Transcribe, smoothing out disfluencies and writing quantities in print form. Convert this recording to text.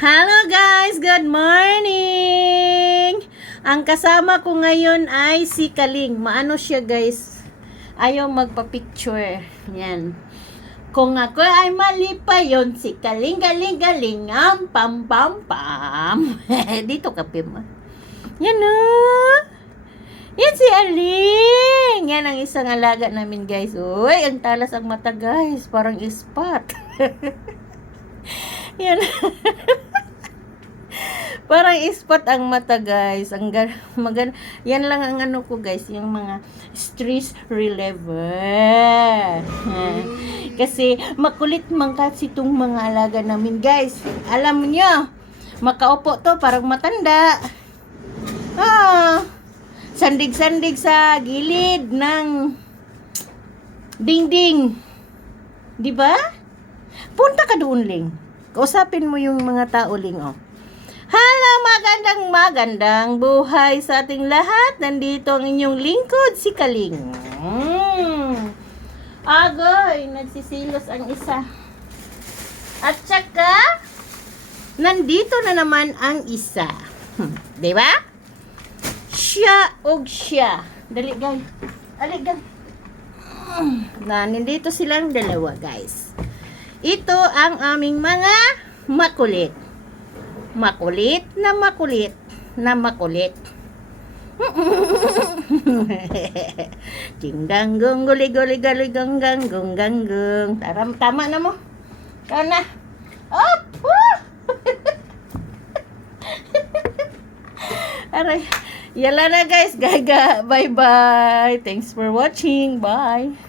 Hello guys! Good morning! Ang kasama ko ngayon ay si Kaling. Maano siya guys? Ayaw magpa-picture. Yan. Kung ako ay mali pa yun, si Kaling, galing, galing, pam, pam, pam. Dito ka, Pim. Yan o. Yan si Aling. Yan ang isang alaga namin guys. Uy, ang talas ang mata guys. Parang ispat. Yan. Parang ispat ang mata guys. Ang yan lang ang ano ko guys, yung mga stress reliever. Kasi makulit man kasi itong mga alaga namin guys. Alam niyo, makaupo to parang matanda. Sandig-sandig sa gilid ng dingding. 'Di ba? Punta ka doon, Ling. Kausapin mo yung mga tao, Ling, oh. Hello, magandang buhay sa ating lahat. Nandito ang inyong lingkod, si Kaling. Agoy, nagsisilos ang isa. At saka, nandito na naman ang isa. Diba? Siya og siya. Dali, guys. Dali, guys. Nandito silang dalawa, guys. Ito ang aming mga makulit. Makulit na makulit na makulit. Tinggang-gung, guli-guli-guli-gang-gang, gung-gang-gung. Tama na mo. Ikaw na. Up! Aray. Yala na guys. Gaga. Bye-bye. Thanks for watching. Bye.